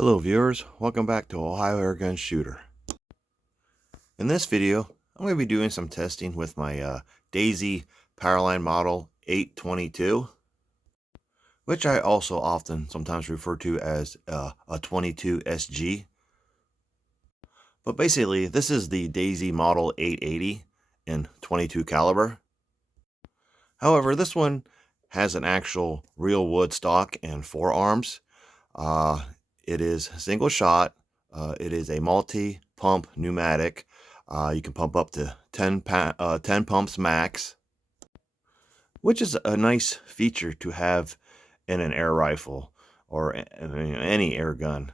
Hello viewers, welcome back to Ohio Airgun Shooter. In this video, I'm going to be doing some testing with my Daisy Powerline Model 822, which I also often sometimes refer to as a 22 SG. But basically, this is the Daisy Model 880 in 22 caliber. However, this one has an actual real wood stock and forearms. It is single shot. It is a multi-pump pneumatic. You can pump up to 10 pumps max, which is a nice feature to have in an air rifle or any air gun.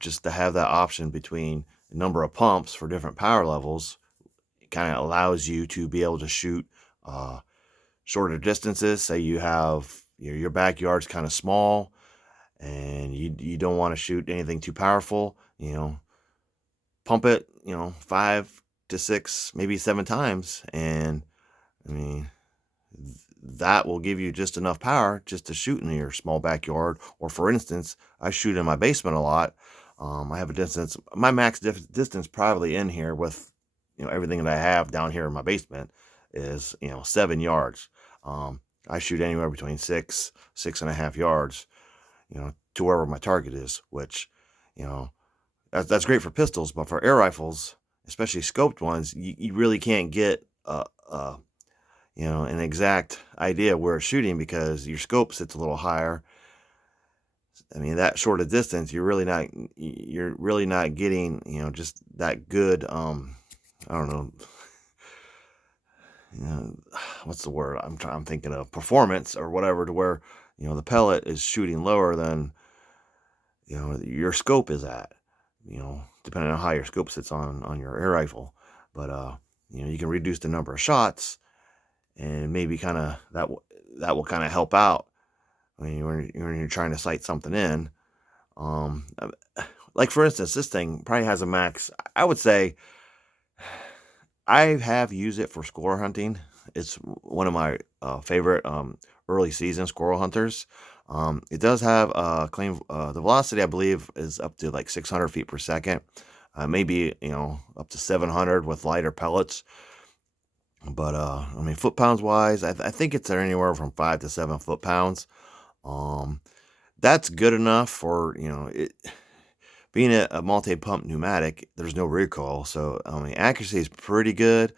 Just to have that option between a number of pumps for different power levels, it kind of allows you to be able to shoot shorter distances. Say you have your backyard's kind of small and you don't want to shoot anything too powerful, pump it, 5 to 6, maybe 7 times. And I mean, that will give you just enough power just to shoot in your small backyard. Or for instance, I shoot in my basement a lot. I have a distance, my max distance probably in here with, everything that I have down here in my basement is, 7 yards. I shoot anywhere between 6.5 yards, to wherever my target is, which, that's great for pistols, but for air rifles, especially scoped ones, you really can't get an exact idea where it's shooting because your scope sits a little higher. I mean, that short a distance, you're really not getting, just that good, I don't know, what's the word I'm thinking of, performance or whatever, to where, the pellet is shooting lower than, your scope is at, depending on how your scope sits on your air rifle. But, you can reduce the number of shots and maybe kind of that will kind of help out when you're trying to sight something in. Like for instance, this thing probably has a max, I would say, I have used it for squirrel hunting. It's one of my favorite early season squirrel hunters. It does have claim the velocity, I believe, is up to like 600 feet per second, maybe up to 700 with lighter pellets. But I mean, foot pounds wise, I think it's anywhere from 5 to 7 foot pounds. That's good enough for it being a multi-pump pneumatic. There's no recoil, so I mean, accuracy is pretty good.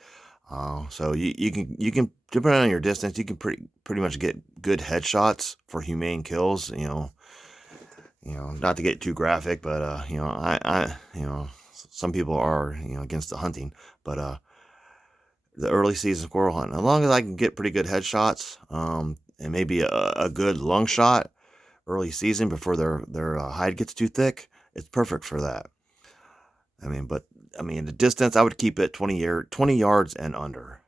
So you can depending on your distance, you can pretty much get good headshots for humane kills. Not to get too graphic, but I some people are against the hunting, but the early season squirrel hunting, as long as I can get pretty good headshots, and maybe a good lung shot early season before their hide gets too thick, it's perfect for that. I mean, the distance, I would keep it 20 yards and under.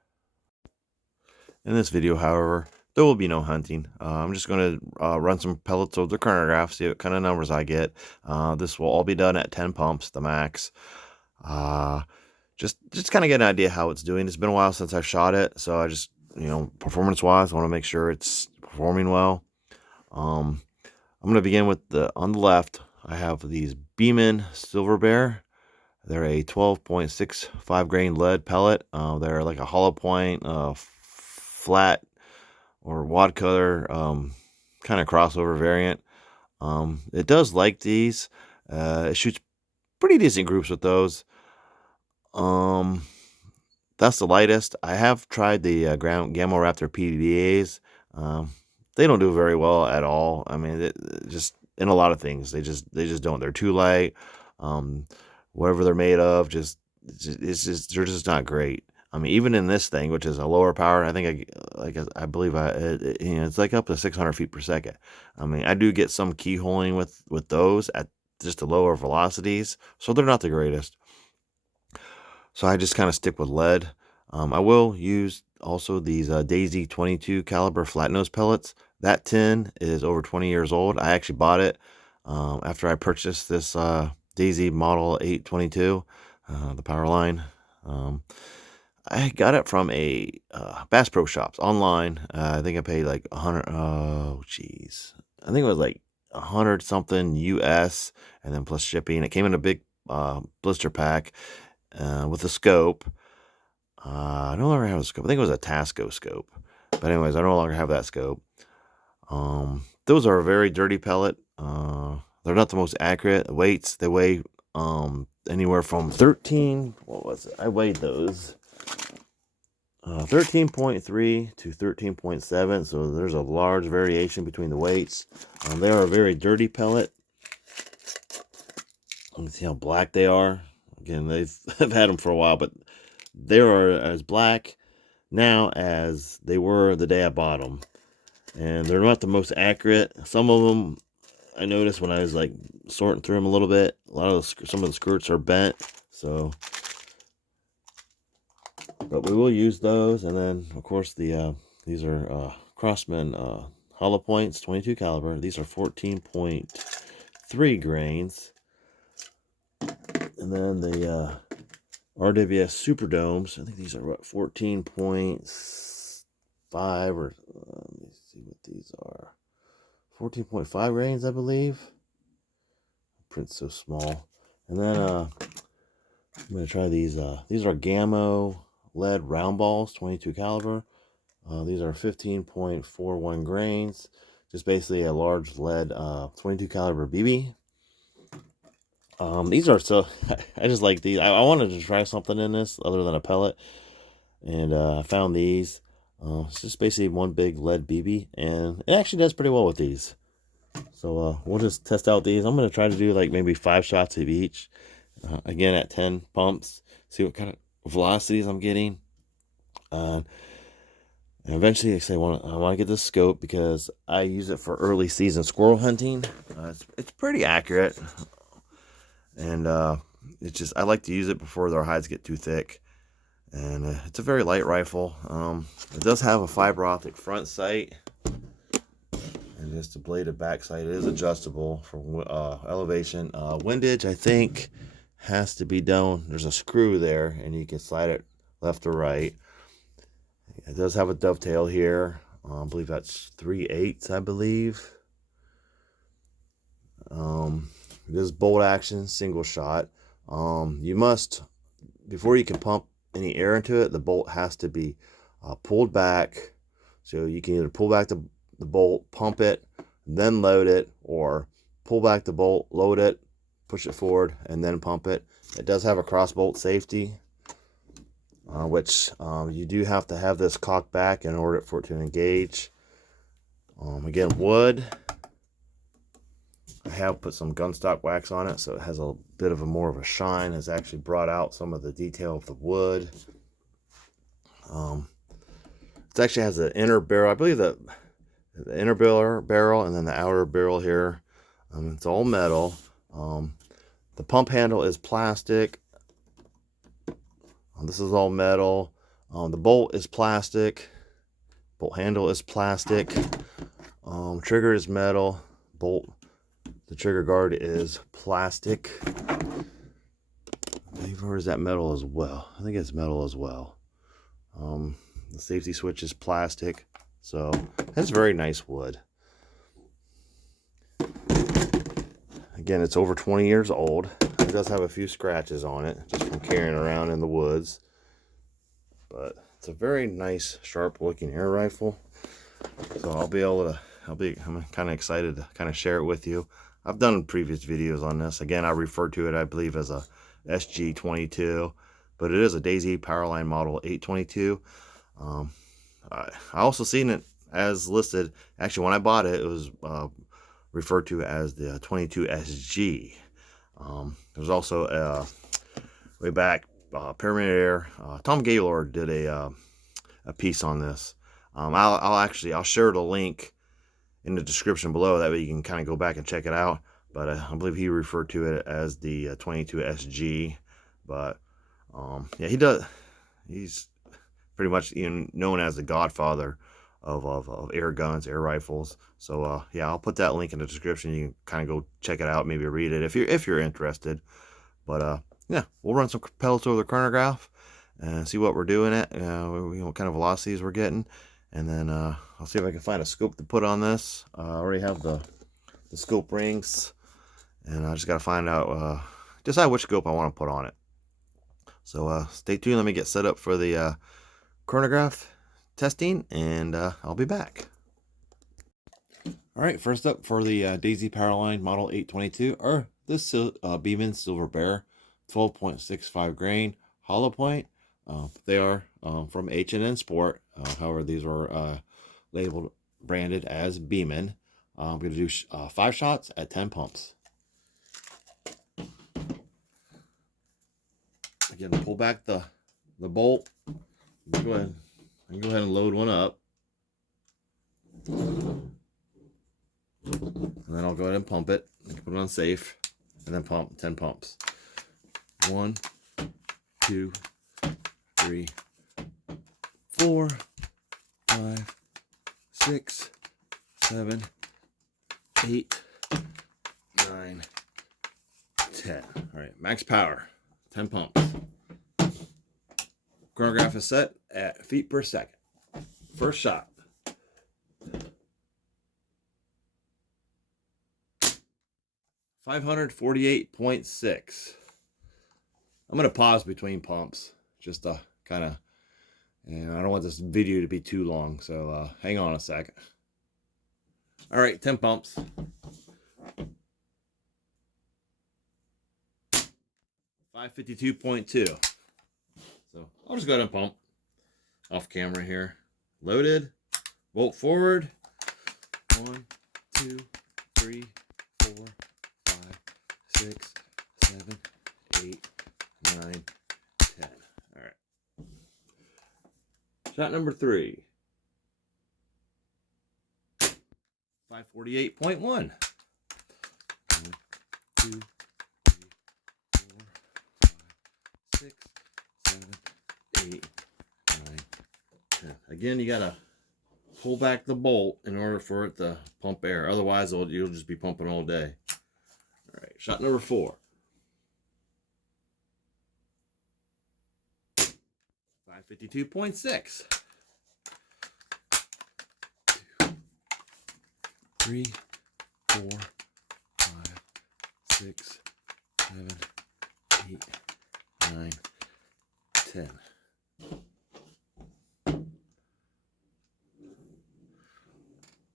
In this video, however, there will be no hunting. I'm just going to run some pellets over the chronograph, see what kind of numbers I get. This will all be done at 10 pumps, the max. Just kind of get an idea how it's doing. It's been a while since I've shot it, so I just, performance-wise, I want to make sure it's performing well. I'm going to begin with on the left, I have these Beeman Silver Bear. They're a 12.65 grain lead pellet. They're like a hollow point, flat or wad cutter, kind of crossover variant. It does like these. It shoots pretty decent groups with those. That's the lightest. I have tried the Gamma Raptor PDAs. They don't do very well at all. I mean, just in a lot of things, they just don't. They're too light. Whatever they're made of, they're just not great. I mean, even in this thing, which is a lower power, I think I believe it's like up to 600 feet per second. I mean, I do get some keyholing with those at just the lower velocities, so they're not the greatest. So I just kind of stick with lead. I will use also these Daisy 22 caliber flat nose pellets. That tin is over 20 years old. I actually bought it after I purchased this Daisy Model 822, the Powerline. I got it from a Bass Pro Shops online. I think I paid like 100. Oh, geez. I think it was like 100 something US, and then plus shipping. It came in a big blister pack with a scope. I no longer have a scope. I think it was a Tasco scope. But anyways, I no longer have that scope. Those are a very dirty pellet. They're not the most accurate. Weights, they weigh anywhere from 13, what was it? I weighed those. 13.3 to 13.7, so there's a large variation between the weights. They are a very dirty pellet. You can see how black they are. Again, I've had them for a while, but they are as black now as they were the day I bought them. And they're not the most accurate. Some of them, I noticed when I was like sorting through them a little bit, some of the skirts are bent. So, but we will use those. And then of course these are Crossman hollow points, 22 caliber. These are 14.3 grains. And then the RWS Superdomes, I think these are what, 14.5 or let me see what these are. 14.5 grains, I believe. Print's so small. And then I'm gonna try these. These are Gammo lead round balls, 22 caliber. These are 15.41 grains. Just basically a large lead 22 caliber BB. These are so I just like these. I wanted to try something in this other than a pellet, and I found these. It's just basically one big lead BB, and it actually does pretty well with these. So we'll just test out these. I'm going to try to do like maybe 5 shots of each. Again at 10 pumps. See what kind of velocities I'm getting. And eventually, I want to get this scope because I use it for early season squirrel hunting. It's pretty accurate. And it's just, I like to use it before their hides get too thick. And it's a very light rifle. It does have a fiber optic front sight. And just a bladed back sight. It is adjustable for elevation. Windage, I think, has to be down. There's a screw there, and you can slide it left or right. It does have a dovetail here. I believe that's 3/8, I believe. It is bolt action, single shot. You must, before you can pump any air into it, the bolt has to be pulled back. So you can either pull back the bolt, pump it, then load it, or pull back the bolt, load it, push it forward, and then pump it. It does have a cross bolt safety, which you do have to have this cocked back in order for it to engage. Again, wood. I have put some gunstock wax on it, so it has a bit of more of a shine. It's actually brought out some of the detail of the wood. It actually has an inner barrel. I believe the inner barrel and then the outer barrel here. It's all metal. The pump handle is plastic. This is all metal. The bolt is plastic. Bolt handle is plastic. Trigger is metal. Bolt. The trigger guard is plastic. Or is that metal as well? I think it's metal as well. The safety switch is plastic. So that's very nice wood. Again, it's over 20 years old. It does have a few scratches on it just from carrying around in the woods. But it's a very nice, sharp looking air rifle. So I'm kind of excited to kind of share it with you. I've done previous videos on this. Again, I refer to it, I believe, as a SG22, but it is a Daisy Powerline Model 822. I also seen it as listed. Actually, when I bought it, it was referred to as the 22SG. There's also way back Pyramid Air. Tom Gaylord did a piece on this. I'll share the link in the description below. That way you can kind of go back and check it out. But I believe he referred to it as the 22SG. But yeah, he's pretty much known as the godfather of air guns, air rifles. So yeah, I'll put that link in the description. You can kind of go check it out, maybe read it if you're interested. But yeah, we'll run some pellets over the chronograph and see what we're doing at, what kind of velocities we're getting. And then I'll see if I can find a scope to put on this. I already have the the scope rings, and I just got to find out, decide which scope I want to put on it. So stay tuned. Let me get set up for the chronograph testing, and I'll be back. All right, first up for the Daisy Powerline Model 822 are this Beeman Silver Bear 12.65 grain hollow point. They are from H&N Sport. However, these are labeled, branded as Beeman. I'm going to do 5 shots at 10 pumps. Again, pull back the bolt. Go ahead and load one up. And then I'll go ahead and pump it. Put it on safe. And then pump 10 pumps. 1, 2, 3, 4, 5, 6, 7, 8, 9, 10. All right, max power, 10 pumps. Chronograph is set at feet per second. First shot. $548.6. I'm going to pause between pumps just to kind of, and I don't want this video to be too long, so hang on a second. All right, 10 pumps. $552.2. So I'll just go ahead and pump off camera here. Loaded, bolt forward. 1, 2, 3, 4, 5, 6, 7, 8, 9, 10. All right. Shot number 3. 548.1. 1, 2, 3, 4, 5, 6, 7, 8, 9, 10. Again, you gotta pull back the bolt in order for it to pump air. Otherwise, you'll just be pumping all day. All right, shot number 4. 552.6. 2, 3, 4, 5, 6, 7, 8, 9, 10.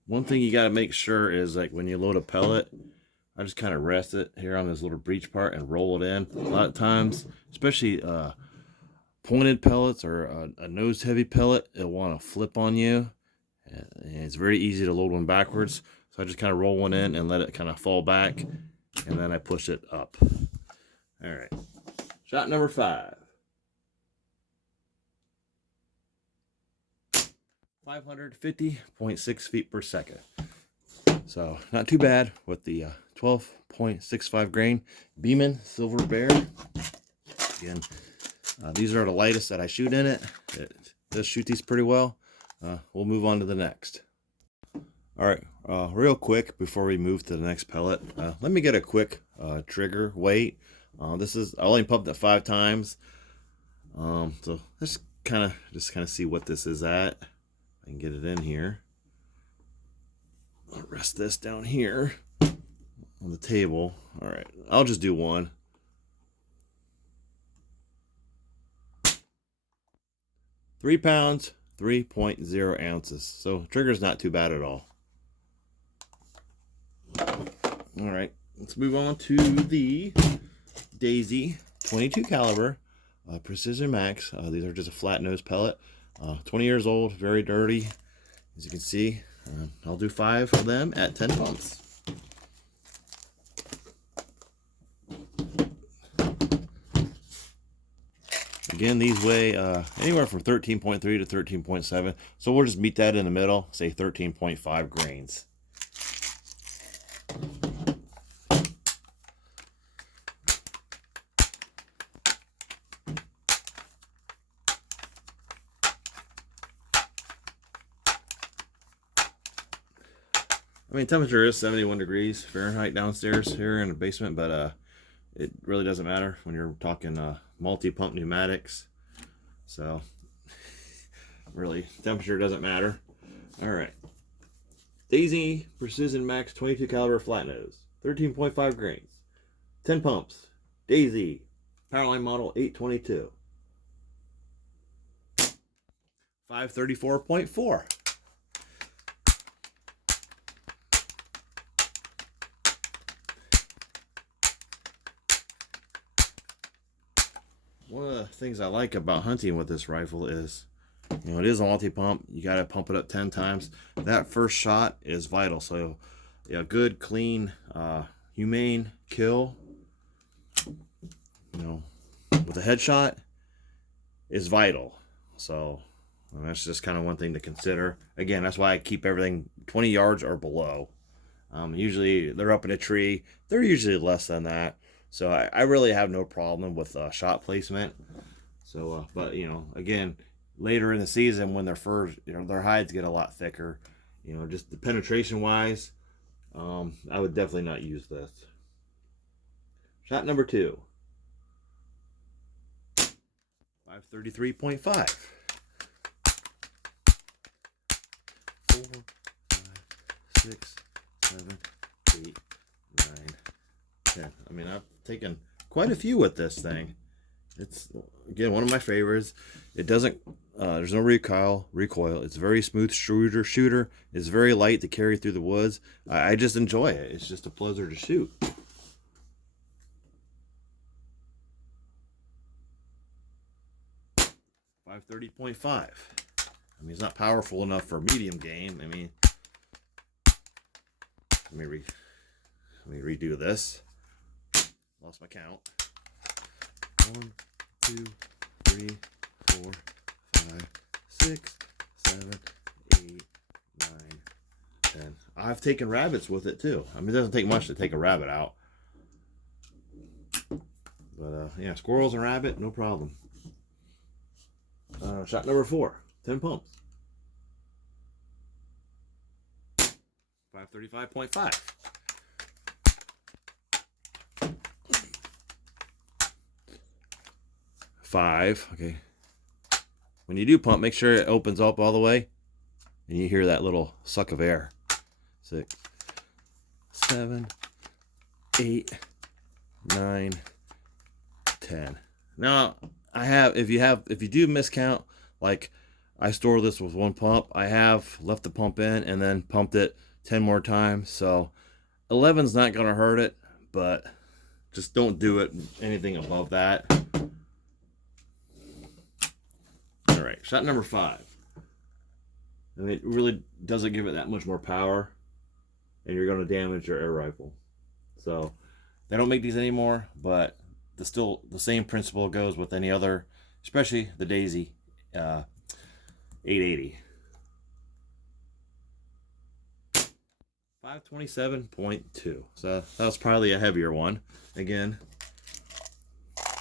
One thing you got to make sure is, like, when you load a pellet, I just kind of rest it here on this little breech part and roll it in. A lot of times, especially pointed pellets or a nose heavy pellet, it'll want to flip on you, and it's very easy to load one backwards. So I just kind of roll one in and let it kind of fall back, and then I push it up. All right, shot number 5. 550.6 feet per second. So not too bad with the 12.65 grain Beeman Silver Bear. Again, these are the lightest that I shoot in it. It does shoot these pretty well. We'll move on to the next. All right, real quick before we move to the next pellet, let me get a quick trigger weight. This is, I only pumped it 5 times. So let's kind of see what this is at. I can get it in here. I'll rest this down here on the table. All right, I'll just do 1. 3 pounds, 3.0 ounces. So trigger's not too bad at all. All right, let's move on to the Daisy 22 caliber Precision Max. These are just a flat nose pellet. 20 years old, very dirty, as you can see. I'll do 5 of them at 10 pumps. Again, these weigh anywhere from 13.3 to 13.7, so we'll just meet that in the middle, say 13.5 grains. I mean, temperature is 71 degrees Fahrenheit downstairs here in the basement, but it really doesn't matter when you're talking multi-pump pneumatics. So really, temperature doesn't matter. All right, Daisy Precision Max 22 caliber flat nose, 13.5 grains, 10 pumps. Daisy Powerline Model 822, 534.4. One of the things I like about hunting with this rifle is, it is a multi-pump. You got to pump it up 10 times. That first shot is vital. So, a good, clean, humane kill, with a headshot is vital. So, that's just kind of one thing to consider. Again, that's why I keep everything 20 yards or below. Usually they're up in a tree. They're usually less than that. So I really have no problem with shot placement. So, but again, later in the season when their furs, their hides get a lot thicker, just the penetration wise, I would definitely not use this. Shot number 2. 533.5. 4, 5, 6, 7, 8, 9, 10. I mean, I've taken quite a few with this thing. It's, again, one of my favorites. It doesn't, there's no recoil. It's very smooth shooter. It's very light to carry through the woods. I just enjoy it. It's just a pleasure to shoot. .530.5. I mean, it's not powerful enough for medium game. I mean, let me redo this. Lost my count. 1, 2, 3, 4, 5, 6, 7, 8, 9, 10. I've taken rabbits with it too. I mean, it doesn't take much to take a rabbit out. But yeah, squirrels and rabbit, no problem. Shot number 4, 10 pumps. 535.5. 5. Okay. When you do pump, make sure it opens up all the way, and you hear that little suck of air. 6, 7, 8, 9, 10. Now, if you do miscount, like I store this with 1 pump, I have left the pump in and then pumped it 10 more times. So 11's not going to hurt it, but just don't do it anything above that. All right, shot number 5. I mean, it really doesn't give it that much more power, and you're going to damage your air rifle. So they don't make these anymore, but the same principle goes with any other, especially the Daisy 880. 527.2. So that was probably a heavier one. Again,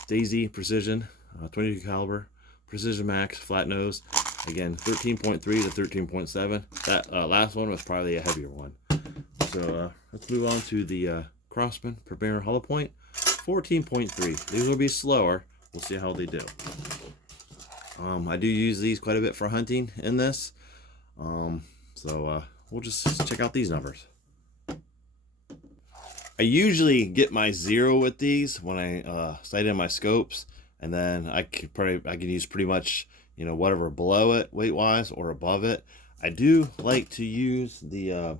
Daisy Precision 22 caliber Precision Max flat nose. Again, 13.3 to 13.7. That last one was probably a heavier one. So let's move on to the Crosman Premier Hollow Point 14.3. These will be slower. We'll see how they do. I do use these quite a bit for hunting in this. So we'll just check out these numbers. I usually get my 0 with these when I sight in my scopes, and then I can use pretty much whatever below it weight wise or above it. I do like to use the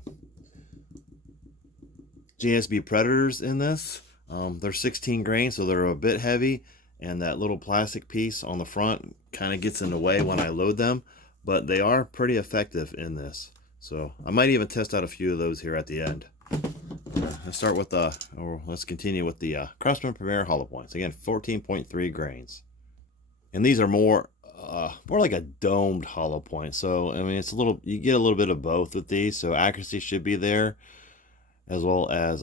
GSB Predators in this. They're 16 grain, so they're a bit heavy, and that little plastic piece on the front kind of gets in the way when I load them, but they are pretty effective in this. So I might even test out a few of those here at the end. Let's continue with the Crosman Premier Hollow Points. Again, 14.3 grains, and these are more like a domed hollow point. So I mean, you get a little bit of both with these. So accuracy should be there, as well as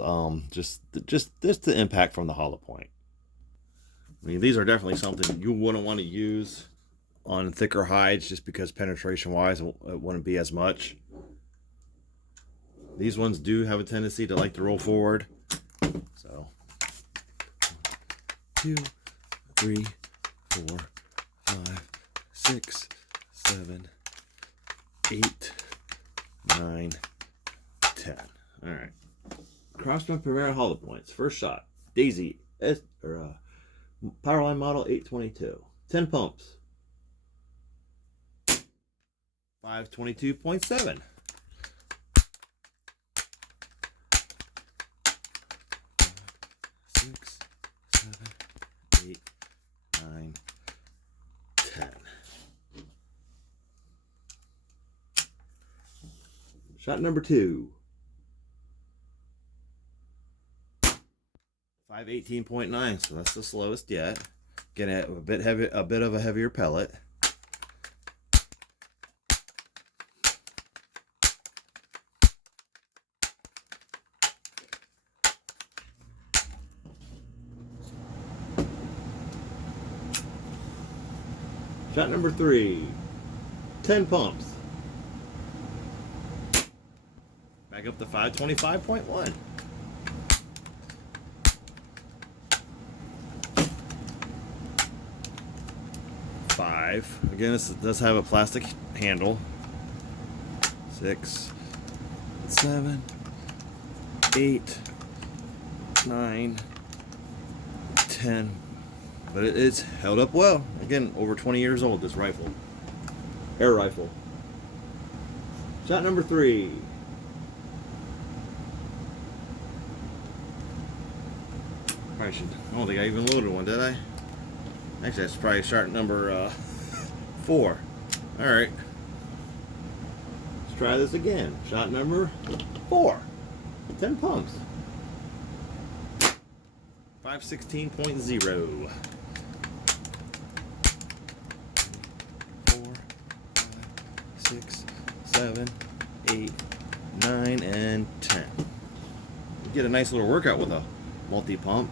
just the impact from the hollow point. I mean, these are definitely something you wouldn't want to use on thicker hides, just because penetration wise it wouldn't be as much. These ones do have a tendency to like to roll forward. So 2, 3, 4, 5, 6, 7, 8, 9, 10. All right. Crossman Premier Hollow Points. First shot. Daisy Powerline Model 822. 10 pumps. 522.7. 6, 7, 8, 9, 10. Shot number 2. 518.9, so that's the slowest yet. Get a bit heavy, a bit of a heavier pellet. Shot number 3. 10 pumps. Back up to 525.1. 5. Again, this does have a plastic handle. 6, 7, 8, 9, 10. But it's held up well. Again, over 20 years old, this rifle. Air rifle. Shot number 3. Probably should. I don't think I even loaded one, did I? Actually, that's probably shot number 4. Alright. Let's try this again. Shot number 4. 10 pumps. 516.0. 4, 5, 6, 7, 8, 9, and 10. You get a nice little workout with a multi-pump.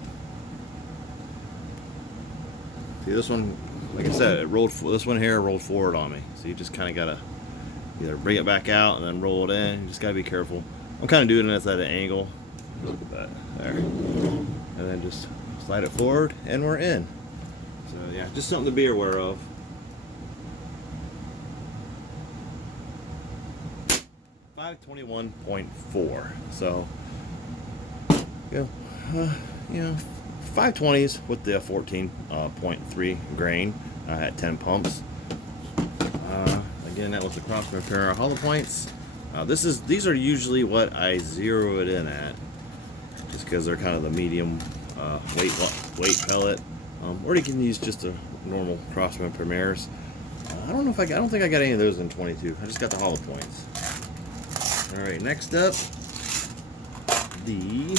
See, this one, like I said, this one here rolled forward on me. So you just kind of gotta either bring it back out and then roll it in. You just gotta be careful. I'm kind of doing this at an angle, but there. And then just slide it forward and we're in. So yeah, just something to be aware of. .4. So you know, 520s with the 14.3 grain at 10 pumps. Again, that was the Crossman pair of hollow points. These are usually what I zero it in at, just because they're kind of the medium weight pellet. Or you can use just a normal Crossman Premiers. I don't think I got any of those in 22. I just got the hollow points. All right, next up, the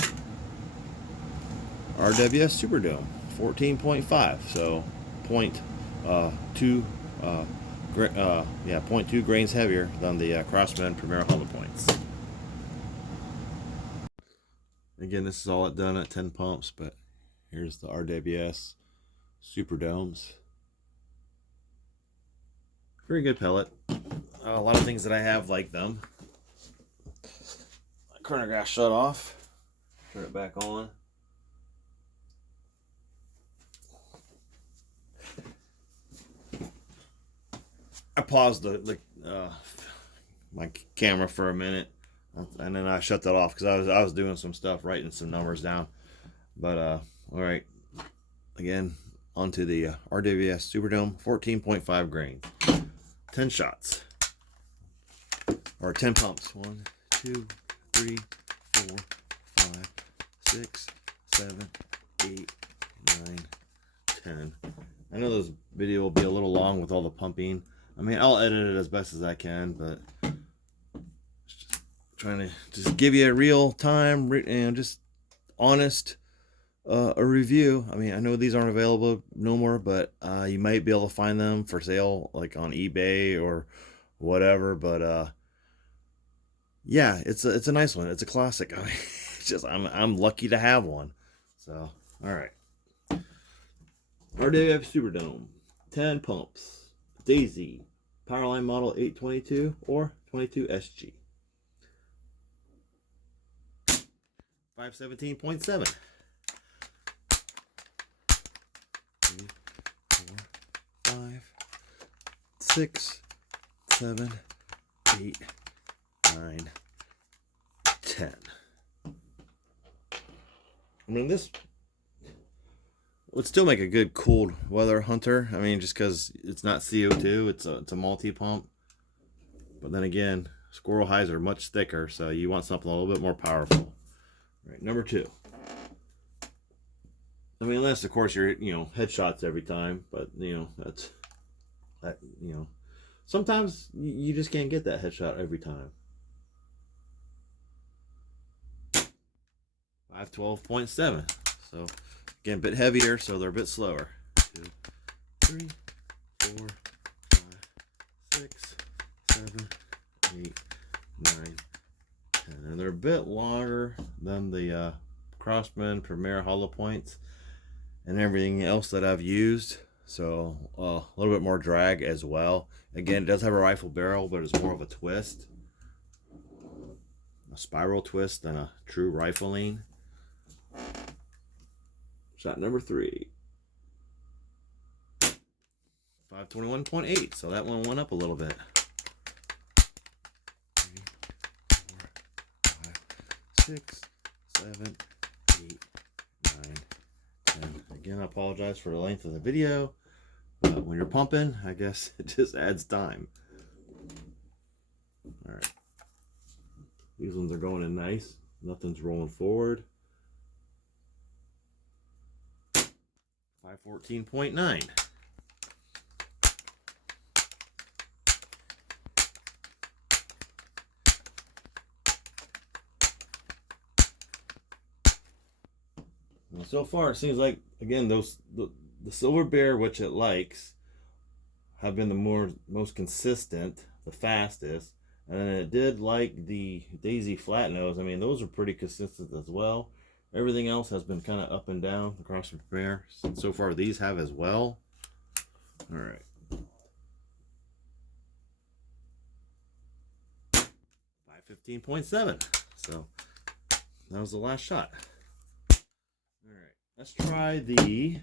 RWS Superdome 14.5, so 0.2 0.2 grains heavier than the Crossman Premier hollow points. Again, this is all done at 10 pumps, but here's the RWS Superdomes. Very good pellet. A lot of things that I have like them. My chronograph shut off. Turn it back on. I paused my camera for a minute, and then I shut that off because I was doing some stuff, writing some numbers down. But all right, again, onto the RWS Superdome 14.5 grains, 10 shots, or 10 pumps. 1, 2, 3, 4, 5, 6, 7, 8, 9, 10. I know this video will be a little long with all the pumping. I mean, I'll edit it as best as I can, but just trying to just give you a real time and just honest a review. I mean, I know these aren't available no more, but you might be able to find them for sale, like on eBay or whatever. But yeah, it's a nice one. It's a classic. I mean, it's just I'm lucky to have one. So all right, RWF Superdome, 10 pumps, Daisy Powerline Model 822 or 22 SG. 517.7. 3, 4, 5, 6, 7, 8, 9, 10. I mean, this would still make a good cold weather hunter. I mean, just because it's not CO2, it's a multi-pump. But then again, squirrel hides are much thicker, so you want something a little bit more powerful. All right, number 2. I mean, unless of course you're, headshots every time, but that sometimes you just can't get that headshot every time. 512.7. So again, a bit heavier, so they're a bit slower. 2, 3, 4, 5, 6, 7, 8, 9, 10. And they're a bit longer than the Crossman Premier Hollow Points and everything else that I've used. So a little bit more drag as well. Again, it does have a rifle barrel, but it's more of a twist, a spiral twist than a true rifling. Shot number 3. 521.8. So that one went up a little bit. 3, 4, 5, 6, 7, 8, 9, 10. Again, I apologize for the length of the video. But when you're pumping, I guess it just adds time. Alright. These ones are going in nice. Nothing's rolling forward. 514.9. Well, so far it seems like, again, the silver bear, which it likes, have been the most consistent, the fastest. And then it did like the Daisy flat nose. I mean, those are pretty consistent as well. Everything else has been kind of up and down across the bear. So far, these have as well. All right. 515.7. So that was the last shot. All right. Let's try the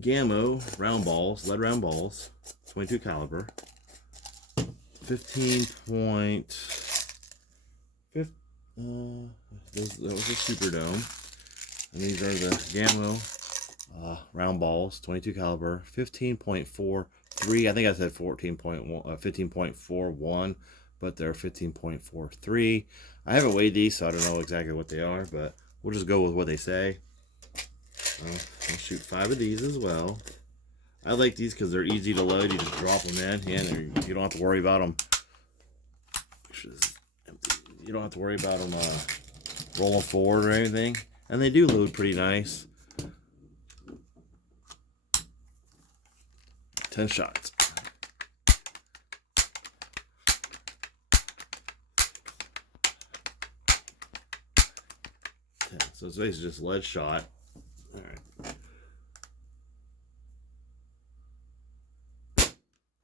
Gammo round balls, lead round balls, 22 caliber. 15.5. That was a Super Dome, and these are the Gammo round balls, 22 caliber, 15.43. I think I said 15.41, but they're 15.43. I haven't weighed these, so I don't know exactly what they are, but we'll just go with what they say. I'll shoot 5 of these as well. I like these because they're easy to load. You just drop them in, and you don't have to worry about them. You don't have to worry about them rolling forward or anything, and they do load pretty nice. 10 shots. 10. So it's basically just lead shot. All right.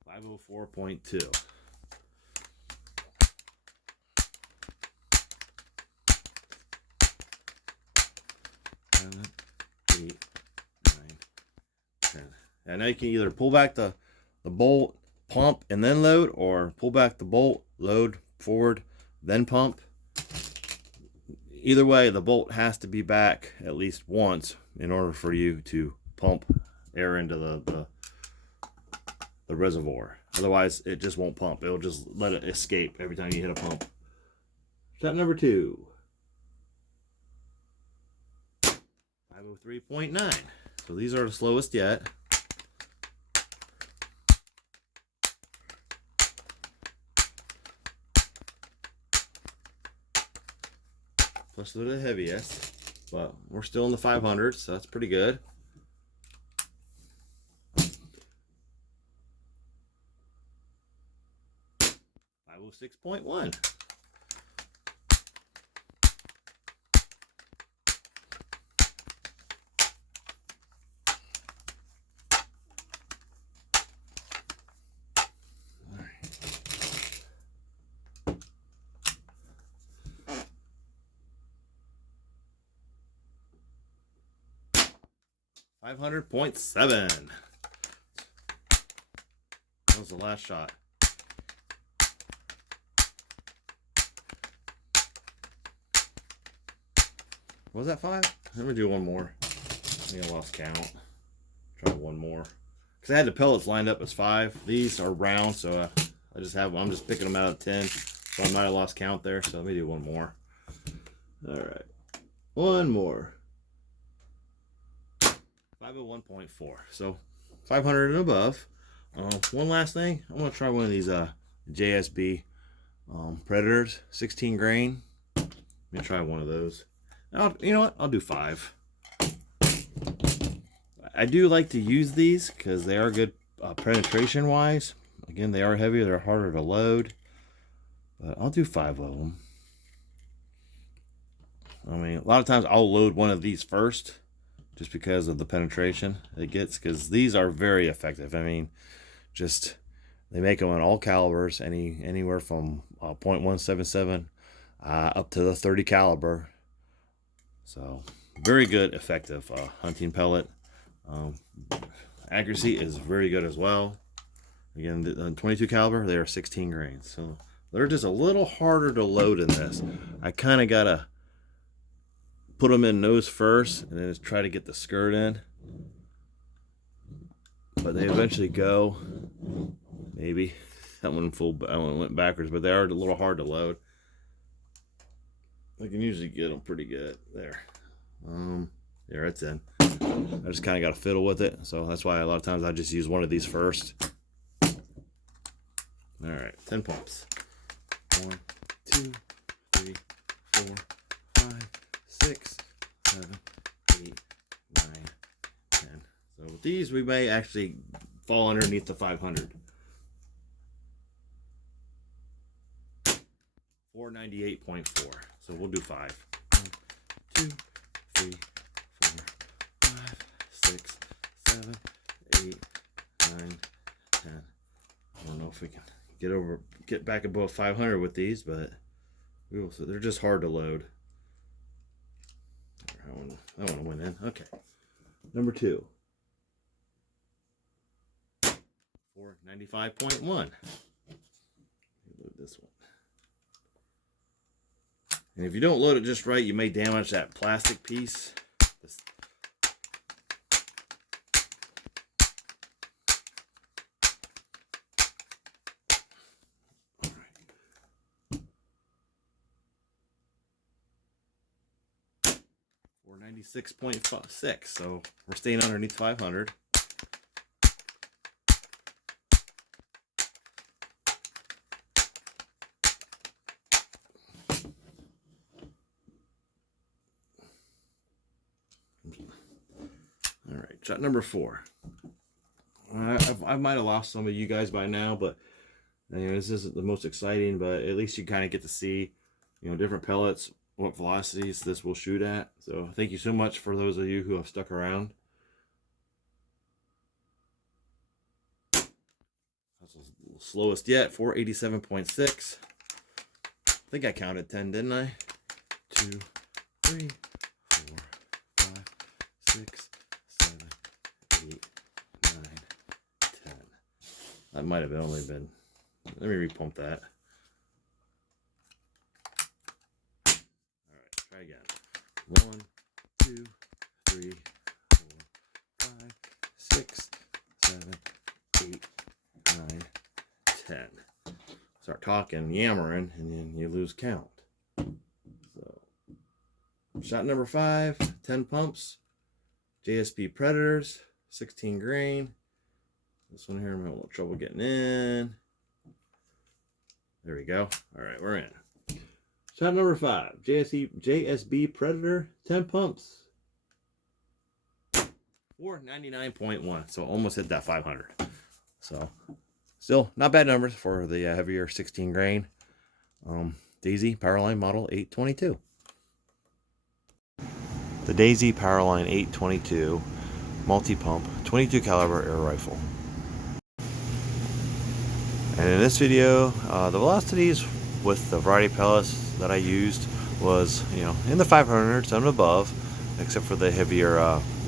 504.2. 7, 8, 9, 10. And now you can either pull back the bolt, pump, and then load, or pull back the bolt, load forward, then pump. Either way, the bolt has to be back at least once in order for you to pump air into the reservoir. Otherwise, it just won't pump. It'll just let it escape every time you hit a pump. Shot number 2. 503.9. So these are the slowest yet. Plus they're the heaviest, but we're still in the 500s, so that's pretty good. 506.1. All right. 500.7. That was the last shot. Was that 5? Let me do one more. I think I lost count. Try one more. Because I had the pellets lined up as 5. These are round, so I'm just picking them out of 10. So I might have lost count there. So let me do one more. All right. One more. 501.4. So 500 and above. One last thing. I want to try one of these JSB Predators, 16 grain. Let me try one of those. You know what? I'll do 5. I do like to use these because they are good penetration wise. Again, they are heavier, they're harder to load. But I'll do 5 of them. I mean, a lot of times I'll load one of these first just because of the penetration it gets, because these are very effective. I mean, just they make them in all calibers, anywhere from .177 up to the 30 caliber. So very good, effective hunting pellet. Accuracy is very good as well. Again, the 22 caliber, they are 16 grains, so they're just a little harder to load in this. I kind of gotta put them in nose first and then just try to get the skirt in, but they eventually go. Maybe that one went backwards, but they are a little hard to load. I can usually get them pretty good there. There, it's in. I just kind of got to fiddle with it, so that's why a lot of times I just use one of these first. All right, 10 pumps. 1, 2, 3, 4, 5, 6, 7, 8, 9, 10. So with these, we may actually fall underneath the 500. 498.4. So we'll do 5. 1, 2, 3, 4, 5, 6, 7, 8, 9, 10. I don't know if we can get back above 500 with these, but we will. So they're just hard to load. That one went in. Okay. Number 2. 495.1. Load this one. And if you don't load it just right, you may damage that plastic piece. All right. 496.6. So we're staying underneath 500. All right, shot number 4. I might have lost some of you guys by now, but this isn't the most exciting, but at least you kind of get to see, different pellets, what velocities this will shoot at. So thank you so much for those of you who have stuck around. That's the slowest yet, 487.6. I think I counted 10, didn't I? 2, 3, 4, 5, 6, 7, 8, 9, 10. That might have only been. Let me repump that. All right, try again. 1, 2, 3, 4, 5, 6, 7, 8, 9, 10. Start talking, yammering, and then you lose count. So, shot number 5, 10 pumps, JSB Predators, 16 grain. This one here, I'm having a little trouble getting in. There we go. All right, we're in. Shot number 5, JSB Predator, 10 pumps, 499.1. So almost hit that 500. So still not bad numbers for the heavier 16 grain Daisy Powerline Model 822. The Daisy Powerline 822 multi-pump 22 caliber air rifle. And in this video, the velocities with the variety of pellets that I used was, in the 500s and above, except for the heavier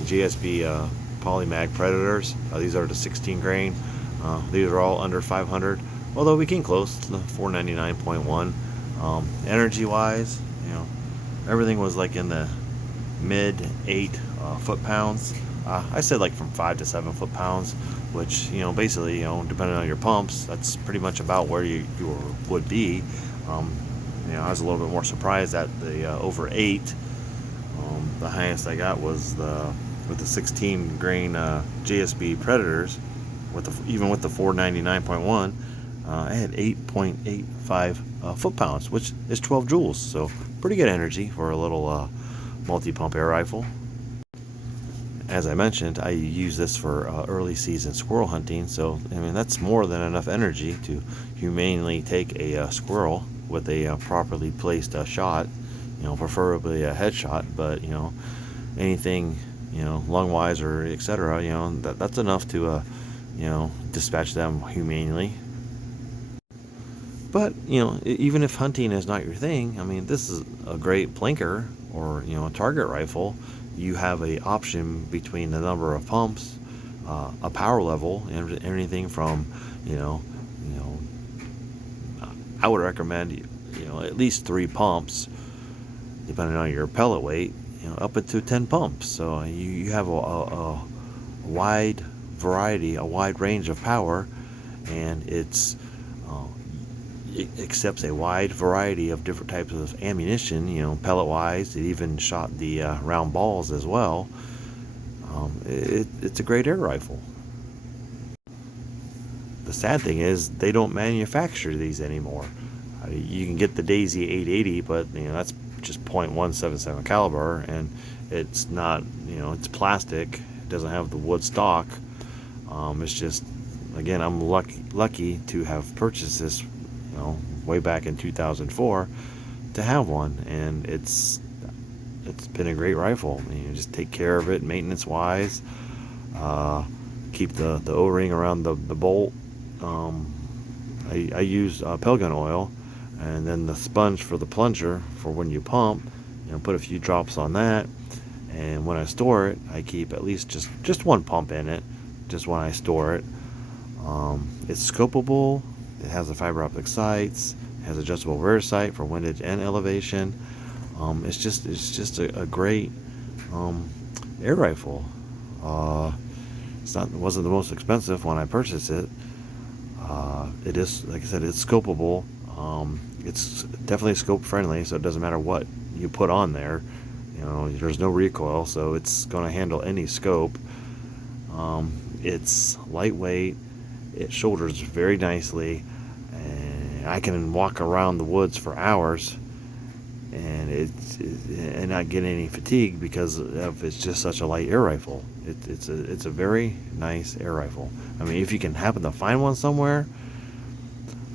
GSB Polymag Predators. These are the 16 grain. These are all under 500, although we came close to the 499.1. Energy wise, everything was like in the mid 8 foot-pounds. I said like from 5 to 7 foot-pounds, which, basically, depending on your pumps, that's pretty much about where you would be. Um, I was a little bit more surprised at the over 8. The highest I got was with the 16 grain JSB Predators, even with the 499.1. I had 8.85 foot-pounds, which is 12 joules, so pretty good energy for a little multi-pump air rifle. As I mentioned, I use this for early season squirrel hunting, so that's more than enough energy to humanely take a squirrel with a properly placed shot, preferably a headshot, but anything lung-wise or etc. That's enough to dispatch them humanely. But even if hunting is not your thing, this is a great plinker or a target rifle. You have a option between the number of pumps, a power level, and anything from I would recommend at least 3 pumps, depending on your pellet weight, up into 10 pumps. So you have a wide variety, a wide range of power, and it accepts a wide variety of different types of ammunition, pellet wise. It even shot the round balls as well. It's a great air rifle. The sad thing is they don't manufacture these anymore. You can get the Daisy 880, but that's just .177 caliber, and it's not, it's plastic. It doesn't have the wood stock. It's just, again, I'm lucky to have purchased this way back in 2004 to have one, and it's been a great rifle. Just take care of it maintenance wise, keep the O-ring around the bolt. I use pelgun oil, and then the sponge for the plunger for when you pump, put a few drops on that, and when I store it, I keep at least just 1 pump in it just when I store it. It's scopable. It has the fiber optic sights. It has adjustable rear sight for windage and elevation. It's just a great air rifle. It wasn't the most expensive when I purchased it. It is, like I said, it's scopable. It's definitely scope friendly, so it doesn't matter what you put on there. There's no recoil, so it's going to handle any scope. It's lightweight. It shoulders very nicely, and I can walk around the woods for hours and not get any fatigue because it's just such a light air rifle. It's a very nice air rifle. If you can happen to find one somewhere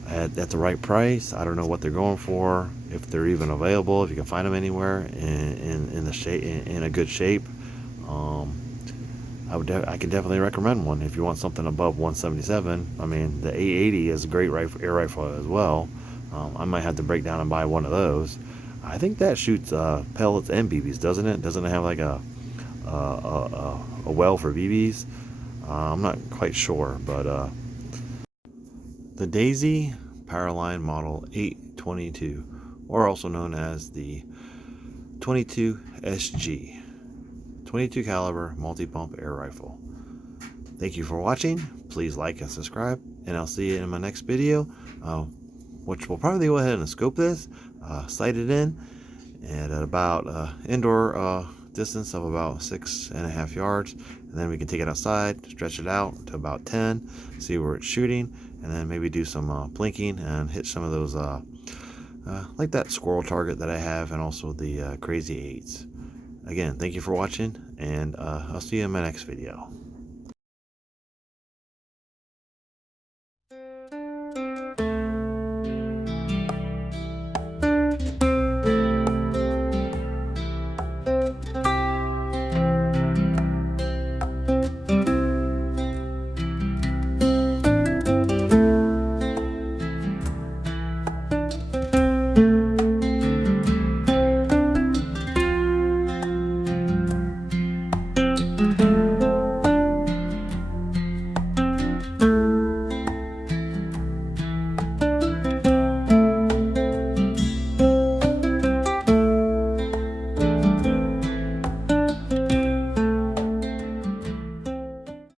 at the right price, I don't know what they're going for, if they're even available, if you can find them anywhere in the shape, in a good shape. I can definitely recommend one if you want something above 177. The 880 is a great air rifle as well. I might have to break down and buy one of those. I think that shoots pellets and BBs, doesn't it? Doesn't it have like a well for BBs? I'm not quite sure, but the Daisy Powerline Model 822, or also known as the 22SG. 22 caliber multi-pump air rifle. Thank you for watching. Please like and subscribe, and I'll see you in my next video, which will probably go ahead and scope this, sight it in, and at about indoor distance of about 6.5 yards, and then we can take it outside, stretch it out to about 10, see where it's shooting, and then maybe do some blinking and hit some of those like that squirrel target that I have, and also the crazy 8s. Again, thank you for watching, and I'll see you in my next video.